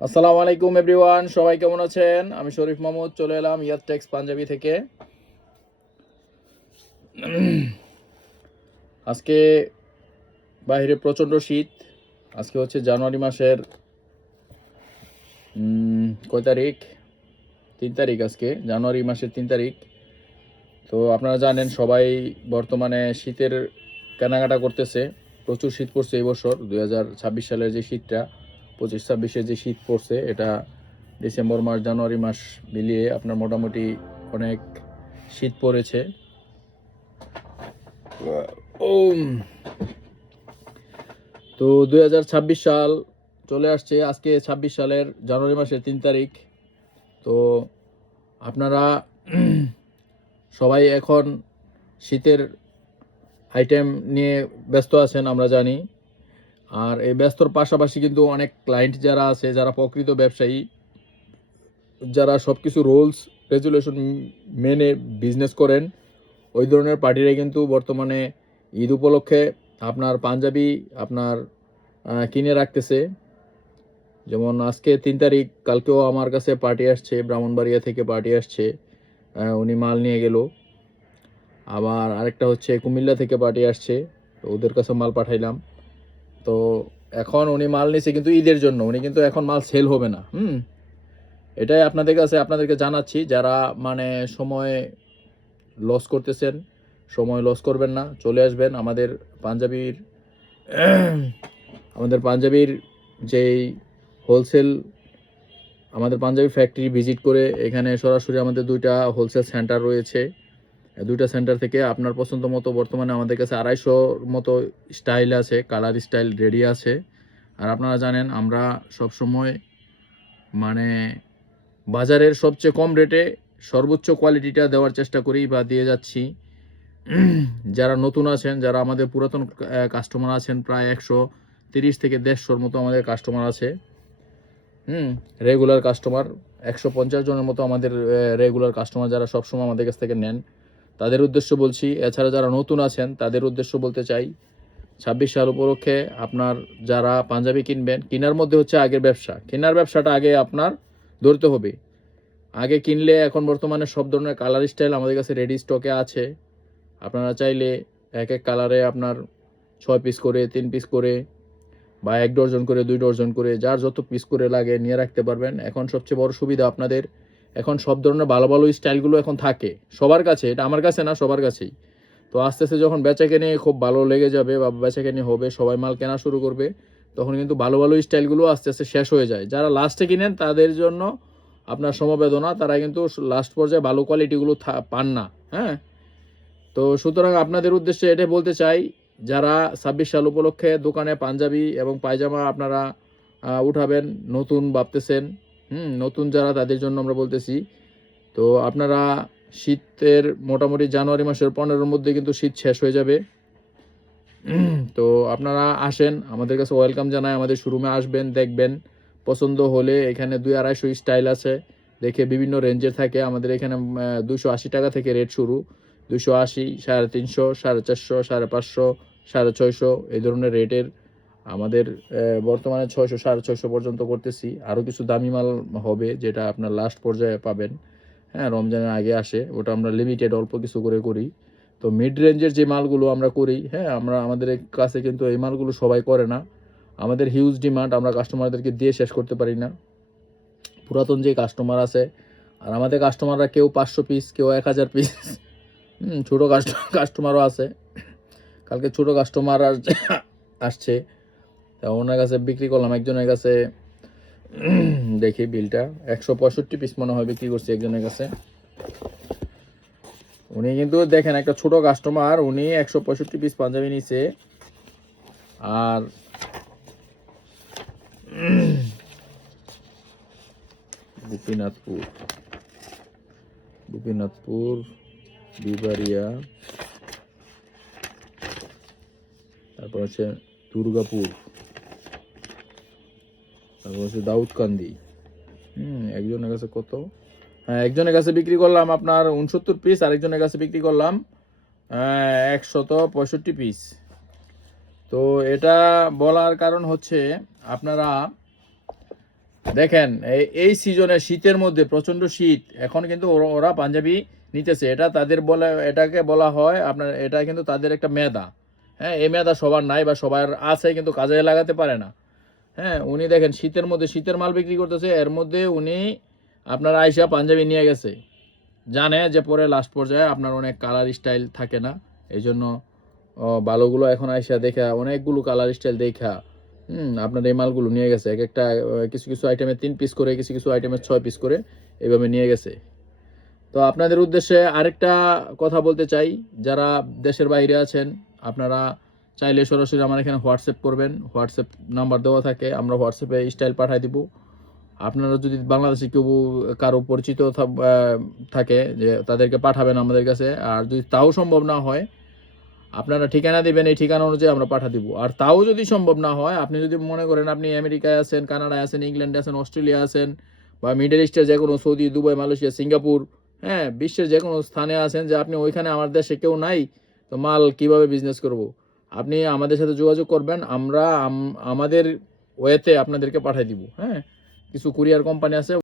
আসসালামু আলাইকুম এভরিওয়ান, সবাই কেমন আছেন? আমি শরীফ মাহমুদ চলে এলাম ইয়াত টেক্স পাঞ্জাবি থেকে। আজকে বাইরে প্রচণ্ড শীত। আজকে হচ্ছে জানুয়ারি মাসের কয় তারিখ? 3 তারিখ। আজকে জানুয়ারি মাসের 3 তারিখ। তো আপনারা জানেন সবাই বর্তমানে শীতের কেনাকাটা করতেছে। প্রচুর শীত পড়ছে এই বছর। 2026 সালের যে শীতটা, 25-26-এ যে শীত পড়ছে, এটা ডিসেম্বর মাস জানুয়ারি মাস মিলিয়ে আপনার মোটামুটি অনেক শীত পড়েছে। তো 2026 সাল চলে আসছে। আজকে 26 সালের জানুয়ারি মাসের 3 তারিখ। তো আপনারা সবাই এখন শীতের আইটেম নিয়ে ব্যস্ত আছেন, আমরা জানি। আর এই ব্যস্তর পাশাপাশি কিন্তু অনেক ক্লায়েন্ট যারা আছে, যারা প্রকৃত ব্যবসায়ী, যারা সব কিছু রুলস রেজুলেশন মেনে বিজনেস করেন, ওই ধরনের পার্টিরাই কিন্তু বর্তমানে ঈদ উপলক্ষে আপনার পাঞ্জাবি আপনার কিনে রাখতেছে। যেমন আজকে 3 তারিখ, কালকেও আমার কাছে পার্টি আসছে, ব্রাহ্মণবাড়িয়া থেকে পার্টি আসছে, উনি মাল নিয়ে গেল। আবার আরেকটা হচ্ছে কুমিল্লা থেকে পার্টি আসছে, তো ওদের কাছে মাল পাঠাইলাম। তো এখন উনি মাল নিছে কিন্তু ঈদের জন্য, উনি কিন্তু এখন মাল সেল হবে না। এটাই আপনাদেরকে জানাচ্ছি, যারা মানে সময় লস করতেছেন, সময় লস করবেন না, চলে আসবেন আমাদের পাঞ্জাবির যেই হোলসেল, আমাদের পাঞ্জাবি ফ্যাক্টরি ভিজিট করে এখানে সরাসরি আমাদের 2টা হোলসেল সেন্টার রয়েছে। 2টা সেন্টার থেকে আপনার পছন্দ মতো বর্তমানে আমাদের কাছে 250 মতো স্টাইল আছে, কালার স্টাইল রেডি আছে। আর আপনারা জানেন আমরা সবসময় মানে বাজারের সবচেয়ে কম রেটে সর্বোচ্চ কোয়ালিটিটা দেওয়ার চেষ্টা করি বা দিয়ে যাচ্ছি। যারা নতুন আছেন, যারা আমাদের পুরাতন কাস্টমার আছেন, প্রায় 130 থেকে 150 মতো আমাদের কাস্টমার আছে। রেগুলার কাস্টমার 150 জনের মতো আমাদের রেগুলার কাস্টমার, যারা সবসময় আমাদের কাছ থেকে নেন, তাদের উদ্দেশ্য বলছি। এছাড়া যারা নতুন আছেন তাদের উদ্দেশ্য বলতে চাই, 26 সাল উপলক্ষে আপনার যারা পাঞ্জাবি কিনবেন, কেনার মধ্যে হচ্ছে আগের ব্যবসা, কেনার ব্যবসাটা আগে আপনার ধরতে হবে। আগে কিনলে এখন বর্তমানে সব ধরনের কালার স্টাইল আমাদের কাছে রেডি স্টকে আছে। আপনারা চাইলে এক এক কালারে আপনার 6 পিস করে, 3 পিস করে, বা 1 ডজন করে, 2 ডজন করে, যার যত পিস করে লাগে নিয়ে রাখতে পারবেন। এখন সবচেয়ে বড় সুবিধা আপনাদের, এখন সব ধরনের ভালো ভালো স্টাইলগুলো এখন থাকে সবার কাছে, এটা আমার কাছে না, সবার কাছেই। তো আস্তে আস্তে যখন বেচাকেনি খুব ভালো লেগে যাবে বা বেচাকেনি হবে, সবাই মাল কেনা শুরু করবে, তখন কিন্তু ভালো ভালো স্টাইলগুলো আস্তে আস্তে শেষ হয়ে যায়। যারা লাস্টে কিনেন তাদের জন্য আপনার সমবেদনা, তারা কিন্তু লাস্ট পর্যায়ে ভালো কোয়ালিটিগুলো পান না। হ্যাঁ, তো সুতরাং আপনাদের উদ্দেশ্যে এটাই বলতে চাই, যারা 26 সাল উপলক্ষে দোকানে পাঞ্জাবি এবং পায়জামা আপনারা উঠাবেন, নতুন ভাবতেছেন, নতুন যারা, তাদের জন্য আমরা বলতেছি। তো আপনারা শীতের মোটামুটি জানুয়ারি মাসের 15-র মধ্যে কিন্তু শীত শেষ হয়ে যাবে। তো আপনারা আসেন, আমাদের কাছে ওয়েলকাম জানাই, আমাদের শোরুমে আসবেন, দেখবেন। পছন্দ হলে এখানে 200-250 স্টাইল আছে, দেখে বিভিন্ন রেঞ্জের থাকে। আমাদের এখানে 280 টাকা থেকে রেট শুরু, 280, 350, 450, 550, 650 এই ধরনের রেটের আমাদের বর্তমানে 600, 650 পর্যন্ত করতেছি। আরও কিছু দামি মাল হবে, যেটা আপনার লাস্ট পর্যায়ে পাবেন। হ্যাঁ, রমজানের আগে আসে, ওটা আমরা লিমিটেড অল্প কিছু করে করি। তো মিড রেঞ্জের যে মালগুলো আমরা করি, হ্যাঁ, আমাদের কাছে কিন্তু এই মালগুলো সবাই করে না। আমাদের হিউজ ডিমান্ড, আমরা কাস্টমারদেরকে দিয়ে শেষ করতে পারি না। পুরাতন যে কাস্টমার আছে, আর আমাদের কাস্টমাররা কেউ 500 পিস, কেউ 1000 পিস, ছোটো কাস্টমারও আছে। কালকে ছোটো কাস্টমার আসছে, তা ওনার কাছে বিক্রি করলাম একজনের কাছে। দেখি বিলটা, 165 পিস মনে হয় বিক্রি করছি একজনের কাছে। উনি কিন্তু দেখেন একটা ছোট কাস্টমার, উনি 165 পিস পাঞ্জাবি নিছে। আর গোপীনাথপুর, বিবারিয়া, তারপর হচ্ছে দুর্গাপুর, তারপর হচ্ছে দাউদকান্দি। একজনের কাছে কত, হ্যাঁ, একজনের কাছে বিক্রি করলাম আপনার 69 পিস, আরেকজনের কাছে বিক্রি করলাম 165 পিস। তো এটা বলার কারণ হচ্ছে, আপনারা দেখেন এই সিজনে শীতের মধ্যে প্রচন্ড শীত, এখন কিন্তু ওরা পাঞ্জাবি নিতেছে, এটা তাদের বলে, এটাকে বলা হয় আপনার, এটা কিন্তু তাদের একটা মেধা। হ্যাঁ, এই মেধা সবার নাই বা সবার আছে কিন্তু কাজে লাগাতে পারে না। হ্যাঁ, উনি দেখেন শীতের মধ্যে শীতের মাল বিক্রি করতেছে, এর মধ্যে উনি আপনার আইসা পাঞ্জাবি নিয়ে গেছে, জানে যে পরে লাস্ট পর্যায়ে আপনার অনেক কালার স্টাইল থাকে না, এই জন্য ভালোগুলো এখন আইসা দেখা অনেকগুলো কালার স্টাইল দেখা আপনার এই মালগুলো নিয়ে গেছে। এক একটা কিছু কিছু আইটেমে 3 পিস করে, কিছু কিছু আইটেমে 6 পিস করে এইভাবে নিয়ে গেছে। তো আপনাদের উদ্দেশ্যে আরেকটা কথা বলতে চাই, যারা দেশের বাইরে আছেন আপনারা চাইলে সরাসরি আমার এখানে হোয়াটসঅ্যাপ করবেন, হোয়াটসঅ্যাপ নাম্বার দেওয়া থাকে, আমরা হোয়াটসঅ্যাপে স্টাইল পাঠিয়ে দিব। আপনারা যদি বাংলাদেশে কেউ কারো পরিচিত থাকে যে তাদেরকে পাঠাবেন আমাদের কাছে, আর যদি তাও সম্ভব না হয় আপনারা ঠিকানা দিবেন, এই ঠিকানা অনুযায়ী আমরা পাঠা দিব। আর তাও যদি সম্ভব না হয়, আপনি যদি মনে করেন আপনি আমেরিকায় আছেন, কানাডায় আছেন, ইংল্যান্ডে আছেন, অস্ট্রেলিয়া আছেন, বা মিডল ইস্টের যে কোনো সৌদি, দুবাই, মালয়েশিয়া, সিঙ্গাপুর, হ্যাঁ, বিশ্বের যে কোনো স্থানে আছেন, যে আপনি ওইখানে আমার দেশে কেউ নাই, তো মাল কিভাবে বিজনেস করব, আপনি আমাদের সাথে যোগাযোগ করবেন, আমরা আমাদের ওয়েতে আপনাদেরকে পাঠিয়ে দিব। হ্যাঁ, কিছু কুরিয়ার কোম্পানি আছে।